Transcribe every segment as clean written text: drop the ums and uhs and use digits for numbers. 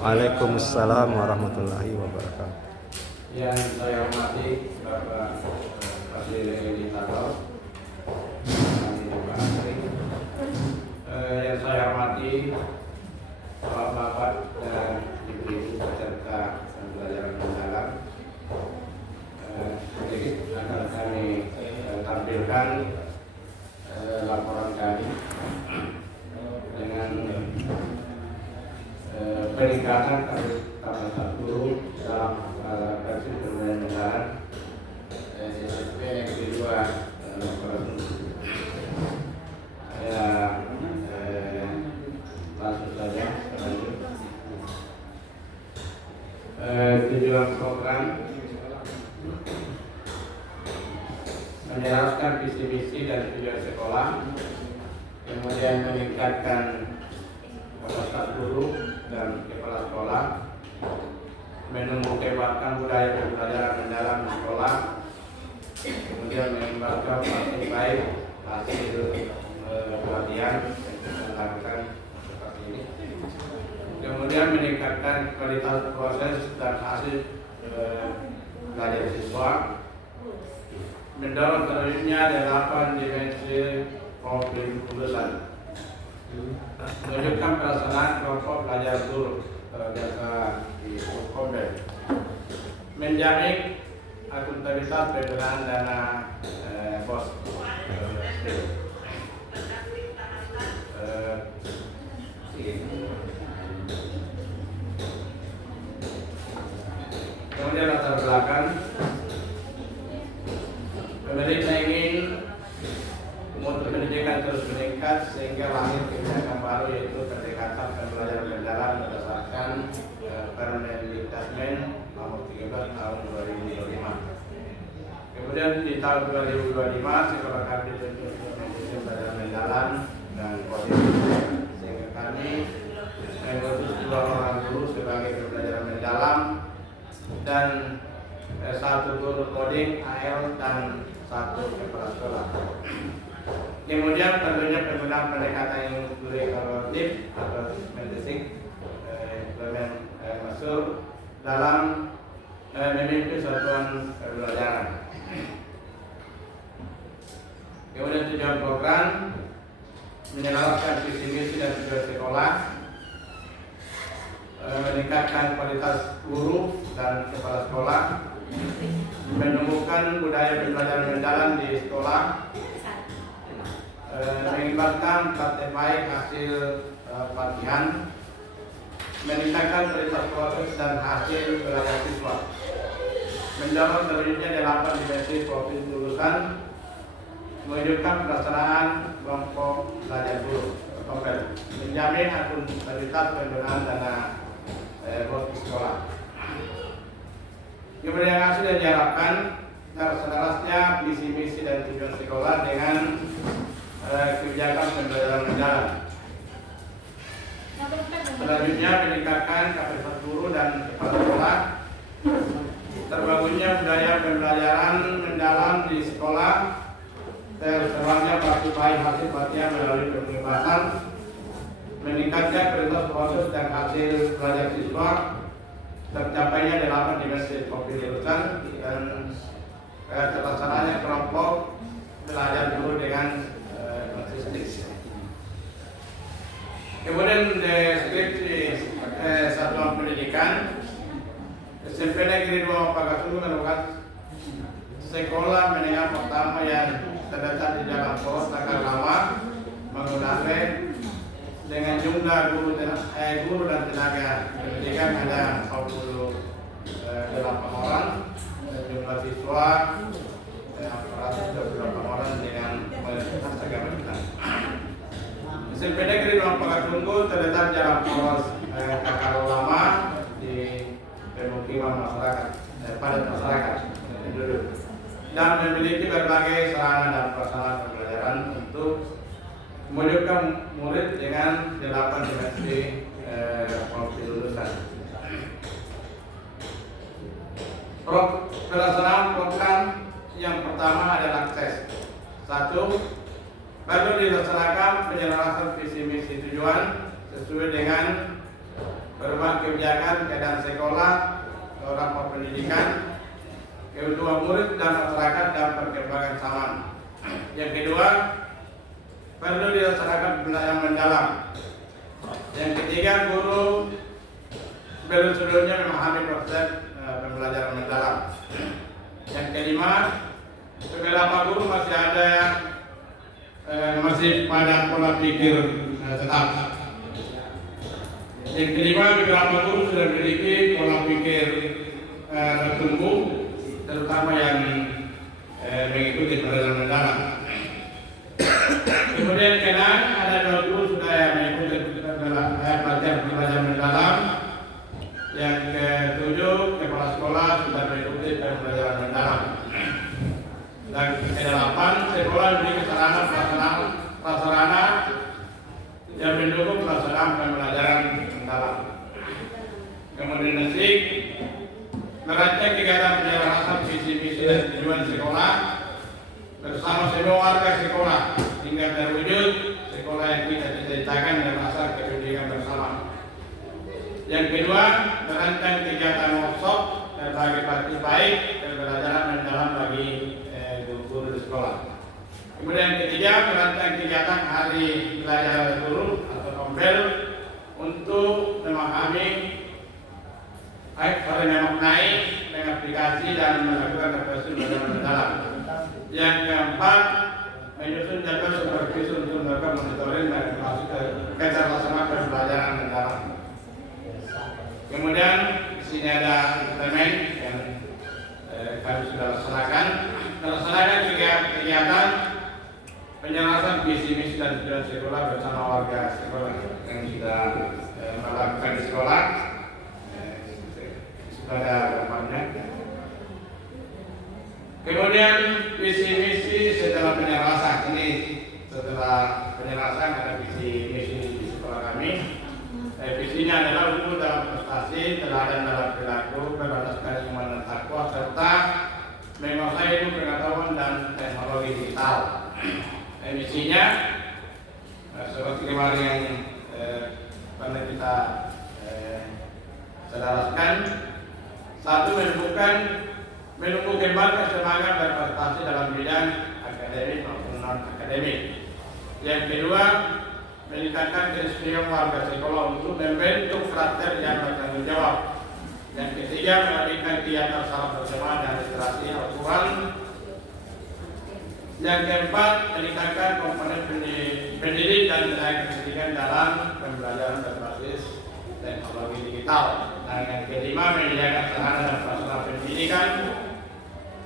Waalaikumsalam warahmatullahi wabarakatuh. Yang saya hormati Bapak Presiden Editator, Pak Asri. Yang saya hormati Bapak-bapak dan ibu-ibu peserta pembelajaran mendalam. Sedikit akan kami tampilkan laporan kami dengan peningkatan kapasitas guru dalam versi pembelajaran mendalam SMP Negeri 2 saya langsung saja lanjut. Tujuan program menjelaskan visi misi dan tujuan sekolah, kemudian meningkatkan kapasitas guru dan kepala sekolah, menumbuh kembangkan budaya pembelajaran mendalam di sekolah, kemudian mengembangkan praktik baik hasil pelatihan yang dilakukan seperti ini, kemudian meningkatkan kualitas proses dan hasil belajar siswa, mendorong terwujudnya 8 dimensi profil lulusan, menunjukkan pelaksanaan kelompok belajar guru jasa di Komben, menjamin akuntabilitas penggunaan dana BOS. Kemudian latar belakang, pemerintah ingin mutu pendidikan terus meningkat sehingga lahir kebijakan baru, yaitu pendekatan pembelajaran mendalam berdasarkan Permendikbud nomor 13 tahun 2025. Kemudian di tahun 2025 sekolah kami dibentuk mengikuti pembelajaran mendalam dan koordinasi, sehingga kami mengutus 2 orang guru sebagai pembelajaran mendalam dan 1 guru coding AL dan 1 kepala sekolah. Kemudian tentunya penggunaan pendekatan yang kolaboratif atau mendesak masuk dalam memimpin satuan pembelajaran. Kemudian tujuan program menyelaraskan visi misi dan tujuan sekolah, meningkatkan kualitas guru dan kepala sekolah, menumbuhkan budaya pembelajaran mendalam di sekolah, mengembangkan praktek baik hasil pelatihan, meningkatkan kualitas proses dan hasil belajar siswa, mendorong terwujudnya 8 dimensi profil lulusan, mewujudkan pelaksanaan kelompok belajar guru Komben, menjamin akuntabilitas penggunaan dana BOS di sekolah. Kemudian hasil yang diharapkan terselarasnya visi misi dan tujuan sekolah dengan kebijakan pembelajaran mendalam. Selanjutnya meningkatkan kapasitas guru dan kepala sekolah, terbangunnya budaya pembelajaran mendalam di sekolah, terserahnya praktik baik hasil pelatihan melalui pembebasan, meningkatnya kualitas proses dan hasil belajar siswa, tercapainya 8 dimensi profil lulusan, dan terlaksananya kelompok belajar guru dengan konsisten. Kemudian deskripsi satuan pendidikan, SMP Negeri 2 Pagatungan merupakan sekolah menengah pertama yang terletak di dalam poros Takar Lama, menggunakan dengan jumlah guru dan tenaga pendidikan ada 48 orang, dan jumlah siswa 428 orang dengan mayoritas agama Islam. SMP Negeri 2 Pagatungan terletak di dalam poros Takar Lama di pemukiman masyarakat, padat masyarakat penduduk, dan memiliki berbagai sarana dan prasarana pembelajaran untuk mewujudkan murid dengan 8 dimensi profil lulusan. Pelaksanaan program yang pertama adalah akses. 1. Baru dilaksanakan penyelarasan visi misi tujuan sesuai dengan berbagai kebijakan keadaan sekolah, beberapa pendidikan, kebutuhan murid dan masyarakat dan perkembangan zaman. Yang kedua, perlu dilaksanakan pembelajaran mendalam. Yang ketiga, guru perlu seluruhnya memahami proses pembelajaran mendalam. Yang kelima, beberapa guru masih ada yang masih pada pola pikir tetap. Yang kelima, beberapa guru sudah memiliki pola pikir tertumbuh, terutama yang mengikuti pembelajaran mendalam. Kemudian keenam, ada 2 guru sudah yang mengikuti pembelajaran mendalam. Yang ketujuh, kepala sekolah sudah mengikuti pembelajaran mendalam. Dan kedelapan, sekolah memiliki prasarana yang mendukung pelaksanaan pembelajaran mendalam. Kemudian merancang kegiatan penyelenggaraan visi misi dan tujuan sekolah bersama semua warga sekolah hingga terwujud sekolah yang kita cita-citakan dan asal kepentingan bersama. Yang kedua, merancang kegiatan workshop bagi praktik baik pembelajaran mendalam bagi guru di sekolah. Kemudian yang ketiga, merancang kegiatan hari belajar guru atau kompel untuk memahami, memaknai, mengaplikasi dan melakukan refleksi belajar mendalam. Yang keempat, menyusun jadwal supervisi untuk melakukan monitoring dan keterlaksanaan pembelajaran mendalam. Kemudian di sini ada implement yang kami sudah laksanakan. Melaksanakan kegiatan penyelesaian visi misi dan tujuan sekolah bersama warga sekolah yang sudah melakukan di sekolah. Sudah ada gambarnya. Kemudian visi misi setelah penyelesaian ini, setelah penyelesaian ada visi misi di sekolah kami. Visinya adalah unggul dalam prestasi, teladan dalam perilaku, berdasarkan iman dan takwa, serta menguasai ilmu pengetahuan dan teknologi digital. Misinya seperti kemarin yang pernah kita sedaraskan, satu, menumbuh kembangkan semangat dan prestasi dalam bidang akademik maupun non akademik. Yang kedua, meningkatkan kesetiaan warga sekolah untuk membentuk frater yang bertanggung jawab. Yang ketiga, mengadakan kegiatan salam bersama dan literasi Al-Quran. Yang keempat, meningkatkan komponen pendidik dan tenaga pendidikan dalam pembelajaran berbasis teknologi digital. Dan yang kelima, menyediakan sarana dan prasarana pendidikan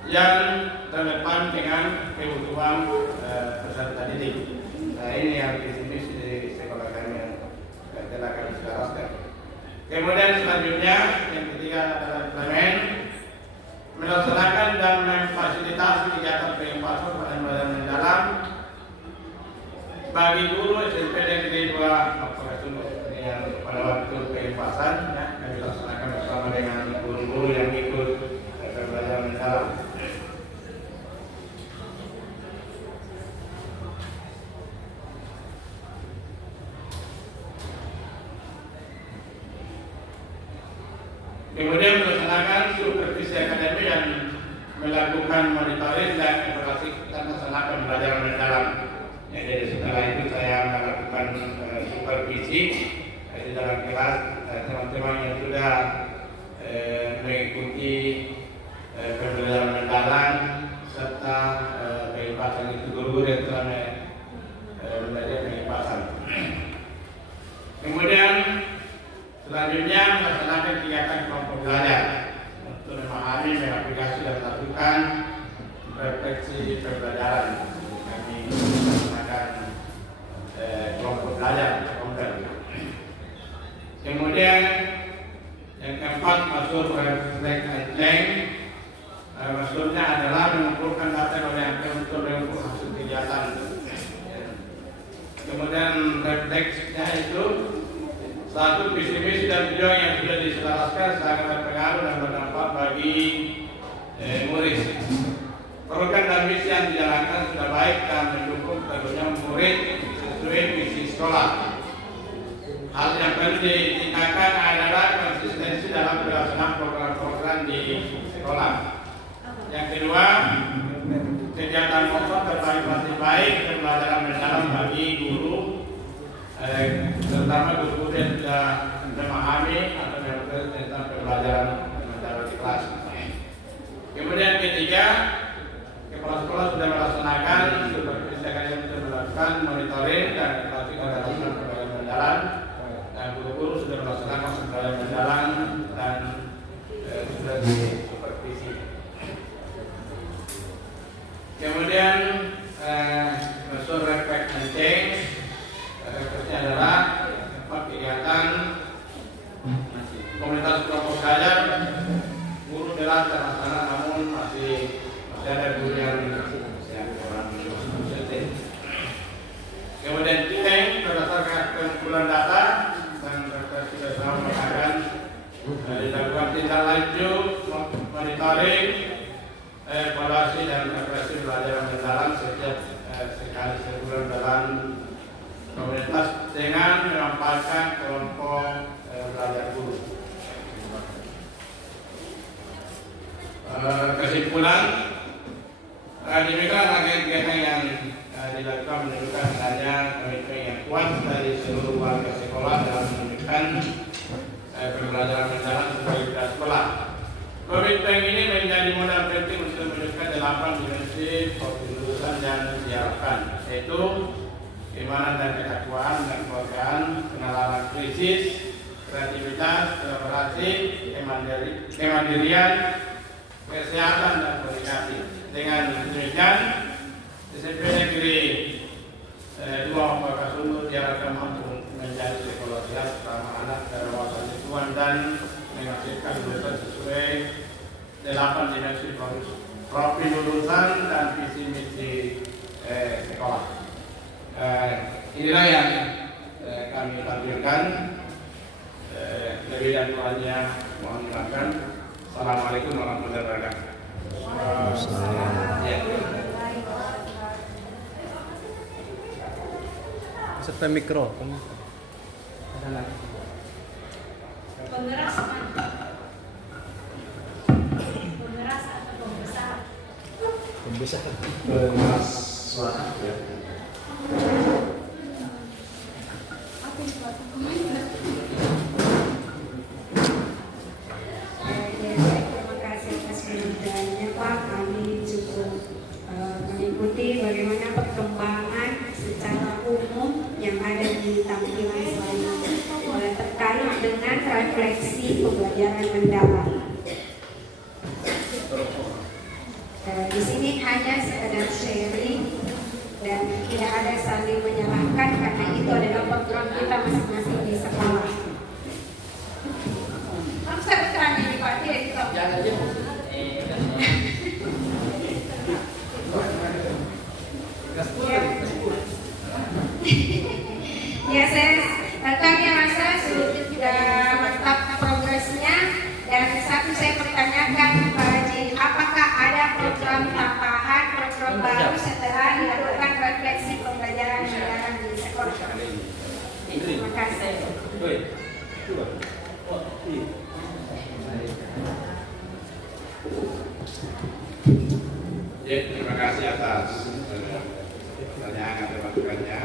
yang relevan dengan kebutuhan peserta didik. Nah, ini yang visi-misi di sekolah kami yang telah kami selaraskan. Kemudian selanjutnya yang ketiga adalah implement, melaksanakan dan memfasilitasi kegiatan pengempasan pembelajaran mendalam bagi guru SMP Negeri 2 yang pada waktu pengempasan kami laksanakan bersama dengan guru-guru yang ikut pembelajaran mendalam. Kemudian melaksanakan supervisi akademik dan melakukan monitoring dan evaluasi tentang pelaksanaan pembelajaran mendalam. Jadi setelah itu saya melakukan supervisi di dalam kelas teman-teman yang sudah mengikuti pembelajaran mendalam serta pengempasan itu guru yang telah belajar pengempasan. Kemudian selanjutnya melaksanakan kegiatan kelompok belajar untuk memahami, mengaplikasi dan melakukan refleksi pembelajaran. Kami melaksanakan kelompok belajar. Kemudian yang keempat, masuk reflect and learn. Maksudnya adalah mengumpulkan data yang untuk mengukur hasil kegiatan. Kemudian refleksinya itu satu, visi-misi dan tujuan yang sudah diselaraskan sangat berpengaruh dan berdampak bagi murid. Program dan misi yang dijalankan sudah baik dan mendukung tentunya murid sesuai visi sekolah. Hal yang perlu ditingkatkan adalah Yang kedua, kegiatan workshop bervariasi baik pembelajaran mendalam bagi guru, terutama guru yang sudah memahami atau mengerti tentang pembelajaran mendalam di kelas. Kemudian ketiga, kepala sekolah sudah melaksanakan supervisi yang sudah melakukan monitoring dan evaluasi kegiatan pembelajaran mendalam, dan guru-guru sudah melaksanakan pembelajaran mendalam dan sudah disupervisi. Kemudian unsur refleks penting, refleksnya adalah kegiatan komunitas kelompok belajar. Guru jelas terlaksana, namun masih ada guru yang kurang sensitif. Kemudian Ceng berdasarkan kumpulan data dan refleksi bersama akan dilakukan tindak lanjut monitoring, evaluasi dan refleksi pembelajaran mendalam setiap sekali sebulan dalam komunitas dengan menempatkan kelompok belajar guru. Kesimpulan, demikian rangkaian kegiatan yang dilakukan menunjukkan adanya komitmen yang kuat dari seluruh warga sekolah dalam menunjukkan pembelajaran mendalam sebagai budaya sekolah. Komitmen ini menjadi modal penting untuk menunjukkan 8 dimensi kelulusan yang diharapkan, yaitu keimanan dan ketakwaan dan kekeluargaan, pengenalan krisis, kreativitas, kolaborasi, kemandirian, kesehatan dan komunikasi. Dengan demikian, SMP Negeri 2 Wakasulu diharapkan mampu menjadi sekolah siap ramah anak dan wawasan lingkungan dan menghasilkan lulusan sesuai 8 dimensi profil lulusan dan visi misi sekolah. Inilah yang kami tampilkan. Lebih dan kurangnya mohon dimaafkan. Assalamualaikum warahmatullahi wabarakatuh. Serta mikro. Pengeras atau pembesar? Pembesar. Pengeras suara. Apa yang buat komentar? Terima kasih atas penjelasannya Pak. Kami cukup mengikuti bagaimana perkembangan secara umum yang ada di tampilan slide terkait dengan refleksi pembelajaran mendalam. Di sini hanya sekedar sharing dan tidak ada saling menyalahkan karena itu adalah program kita masing-masing di sekolah. Saya bertanya di Pak Direktur. Ya, kami rasa sudah mantap progresnya. Dan satu saya pertanyakan Pak Haji, apakah ada program tambahan, program baru setelah dilakukan refleksi pembelajaran mendalam di sekolah? Terima kasih. Ya, terima kasih atas pertanyaan atau masukannya.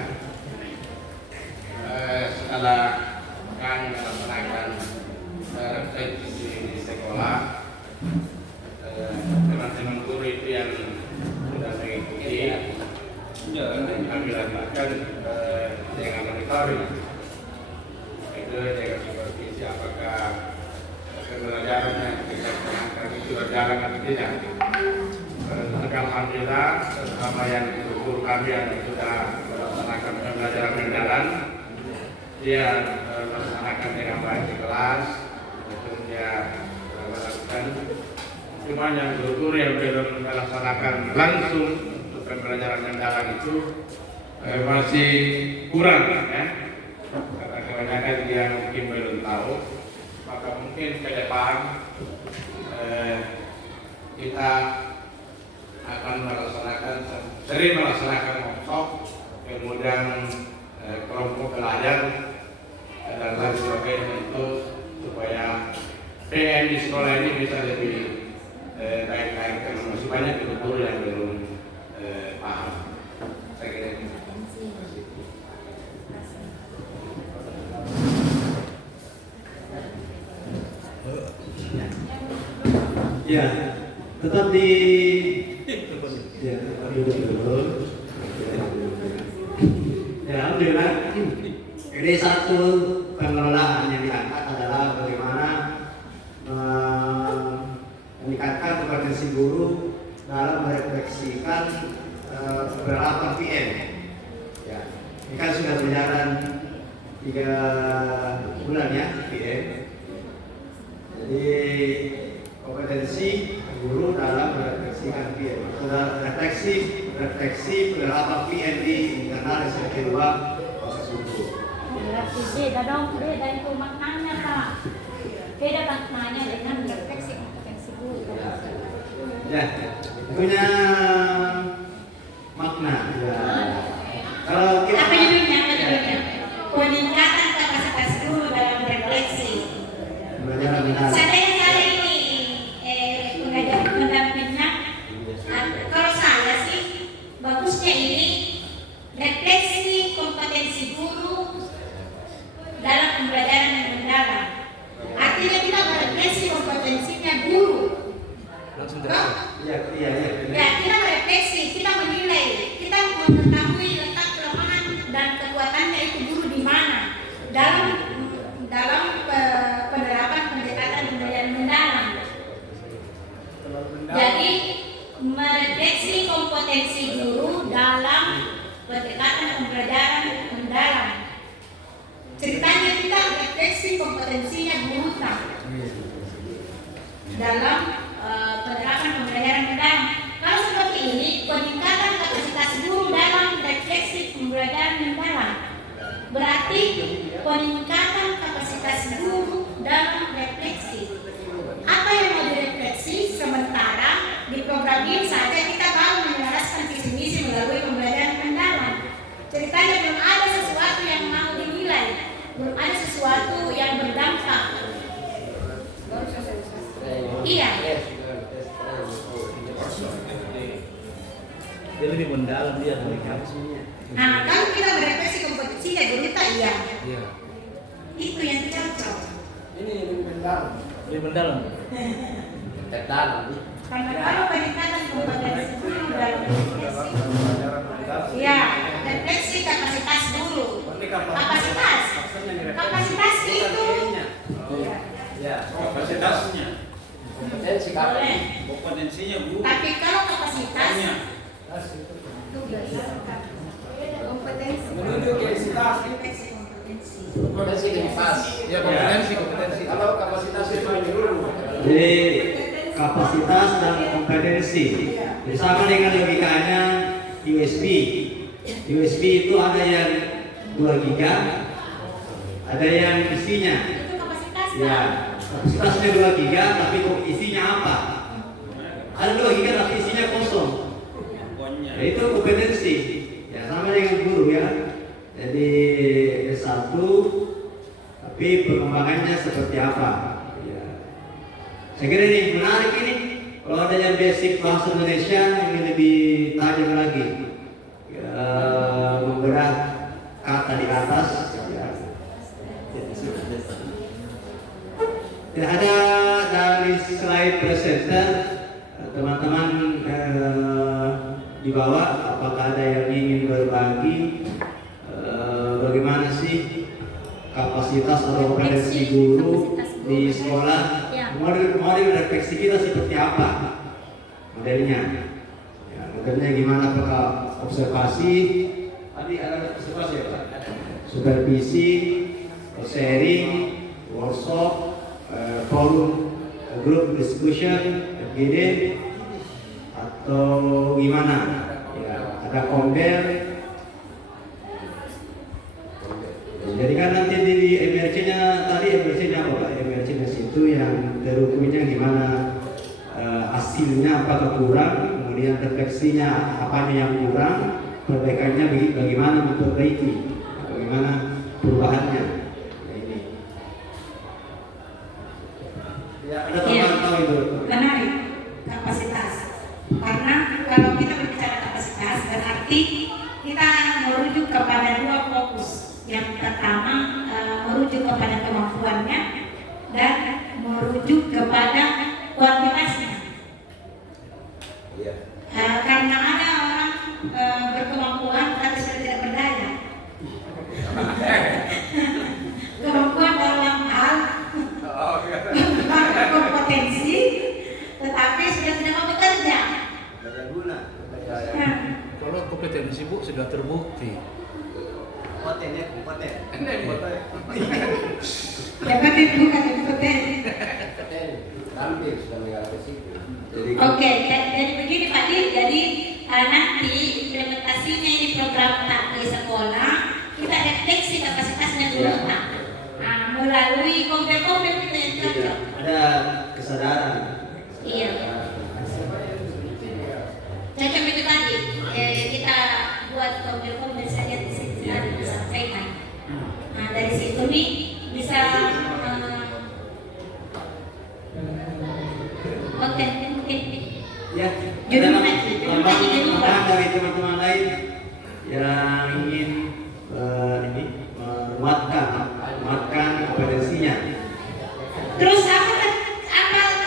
Setelah kami melaksanakan refleksi di sekolah, teman-teman guru itu yang sudah mengikuti kami lanjutkan dengan monitoring, itu dengan supervisi apakah pembelajaran yang kita lakukan itu berjalan atau tidak. Alhamdulillah, bersama yang guru kami yang sudah melaksanakan pembelajaran mendalam, dia melaksanakan dengan baik di kelas, dan dia melakukan. Cuma yang guru yang belum melaksanakan langsung untuk pembelajaran mendalam itu masih kurang, ya. Karena kebanyakan dia mungkin belum tahu, maka mungkin ke depan kita akan sering melaksanakan workshop, kemudian kelompok belajar dan lain sebagainya itu supaya PN di sekolah ini bisa lebih baik-baik termasuk banyak guru yang belum paham. Saya kira itu. Ya, tetap di ya, duduk dulu. Ya, alhamdulillah. Jadi satu pengelolaan yang diangkat adalah bagaimana meningkatkan kompetensi guru dalam merefleksikan penerapan PM. Ya, ini kan sudah berjalan 3 bulan ya PM. Jadi kompetensi guru dalam merefleksikan PM. Sudah refleksi penerapan PM di internal dan kedua proses guru. Beda dong, beda itu maknanya Pak. Beda maknanya dengan refleksi kompetensi guru. Ya, punya makna. Ya. Kalau kita Apa judulnya? Peningkatan kapasitas guru dalam refleksi. belajar benar. Seandainya saya ini mengajar pendampingnya, kalau saya sih bagusnya ini refleksi kompetensi guru dalam pembelajaran yang mendalam. Artinya kita merefleksi kompetensinya guru. Langsung Toh? terang. Iya. Ya, kita merefleksi, kita menilai, kita mengetahui letak kelemahan dan kekuatannya itu guru di mana dalam penerapan pendekatan pembelajaran mendalam. Jadi merefleksi kompetensi guru dalam pendekatan pembelajaran mendalam. Ceritanya kita refleksi kompetensinya guru dalam penerapan pembelajaran mendalam. Kalau seperti ini, peningkatan kapasitas guru dalam refleksi pembelajaran mendalam berarti peningkatan kapasitas guru dalam refleksi. Apa yang mau direfleksi? Sementara di program ini saja kita baru menjelaskan visi misi melalui pembelajaran mendalam. Ceritanya belum ada sesuatu yang mau dinilai, belum ada sesuatu yang berdampak. Iya. Dia lebih mendalam dia dari kamusnya. Nah, kalau kita merefleksi kompetensinya guru kita iya. Iya. Itu yang cocok. Ini lebih mendalam. Lebih mendalam. Terdalam. Karena kalau peningkatan kompetensi guru dalam refleksi, iya, refleksi kapasitas guru. Kapasitas itu. Ya, kapasitasnya. Kompetensi Boleh. kompetensinya guru. Tapi kalau kapasitas Menuju ke refleksi kompetensi. kompetensi kehidupan. Ya, kompetensi. Kalau kapasitas itu dulu. Jadi kapasitas dan kompetensi bersama dengan logikanya USB. USB itu ada yang 2 giga, ada yang isinya. Itu kapasitas. Ya, kapasitasnya 2 giga, tapi kok isinya apa? Ada 2 giga tapi isinya kosong. Ya, itu kompetensi. Ya sama dengan guru ya. Jadi S1, tapi perkembangannya seperti apa? Ya. Saya kira ini menarik ini. Kalau ada yang basic bahasa Indonesia ini lebih tajam lagi. Ya, membedah kata di atas. Ya. Ya, ada dari slide presenter teman-teman di bawah, apakah ada yang ingin berbagi bagaimana sih kapasitas atau kompetensi guru di sekolah? Model refleksi kita seperti apa modelnya? Ya, modelnya gimana? Apakah observasi? Tadi ada observasi ya Pak? Supervisi, sharing, workshop, forum, group discussion, FGD, atau gimana? Ya, ada komber. Jadi kan nanti di emergency-nya tadi emergency-nya apa Pak? Emergency situ yang terukurnya gimana, hasilnya apakah kurang, kemudian refleksinya apanya yang kurang, perbaikannya bagaimana memperbaiki, bagaimana perubahannya. Nah, ini. Ya, ada tambahan tahu itu. Menarik kapasitas. Karena sudah terbukti. Konten ya, konten. Dapat bukan kompeten. Hampir sudah mengarah ke situ. Jadi Oke, jadi begini Pak Di, jadi nanti implementasinya ini program tak di sekolah kita deteksi kapasitasnya dulu Pak. Melalui kompil-kompil kita yang cocok. ada kesadaran. Iya. Cocok itu tadi. Kita buat kompil-kompil saja di situ tadi disampaikan. Nah dari situ nih bisa konten mungkin. Ya, Judul lagi, judul lagi, judul maka lagi. dari teman-teman lain yang ingin ini menguatkan kompetensinya. Terus apa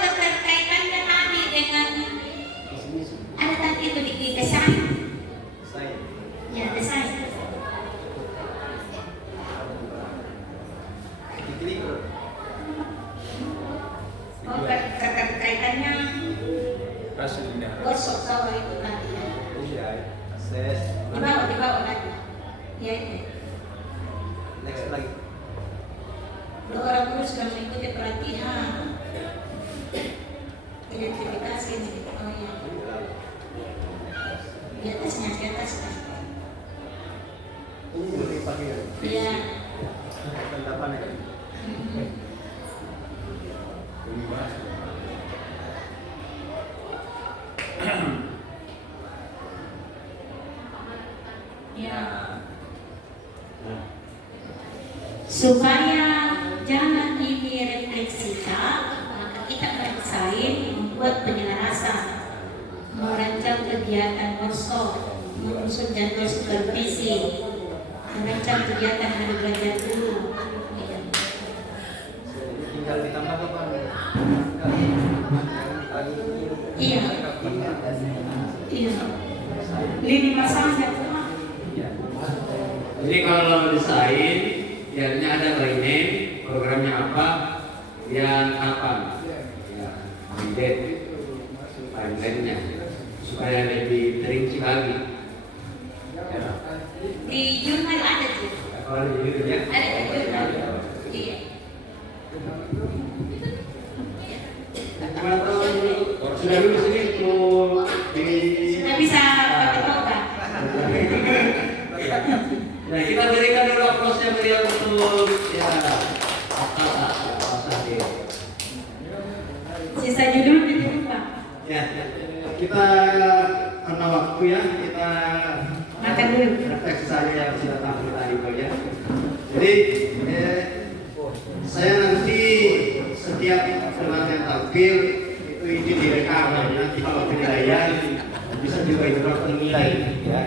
keterkaitannya tadi dengan ada tadi itu di desain? Ya desain. Oh keterkaitannya gosok sawah itu tadi. Di bawah lagi. Ya itu. Next lagi. Dua orang guru sudah mengikuti pelatihan identifikasi nih. Oh iya. Di atasnya, di atasnya. Iya. Ya. Supaya jangan ini refleksikan, maka kita desain membuat penyelarasan, merancang kegiatan workshop, menyusun jadwal supervisi, merancang kegiatan hari belajar dulu. Tinggal ditambah apa? Iya. Iya. Lini masanya. Jadi kalau desain, biasanya ada by name, programnya apa, yang kapan, ya, date, timeline-nya, supaya lebih terinci lagi. Ya. Di jurnal ada sih. Kalau di YouTube ya, Ada di jurnal. Iya. teman-teman sudah lulus ini untuk di. Sudah bisa pakai toga. Nah, kita berikan dulu aplausnya beliau untuk ya apa dia. Sisa judul lupa. Ya, kita karena waktu ya kita Makan dulu. refleksi saja yang sudah tampil tadi Pak ya. Jadi saya nanti setiap teman yang tampil itu ini direkam ya. Nanti kalau penilaian bisa juga itu penilai ya.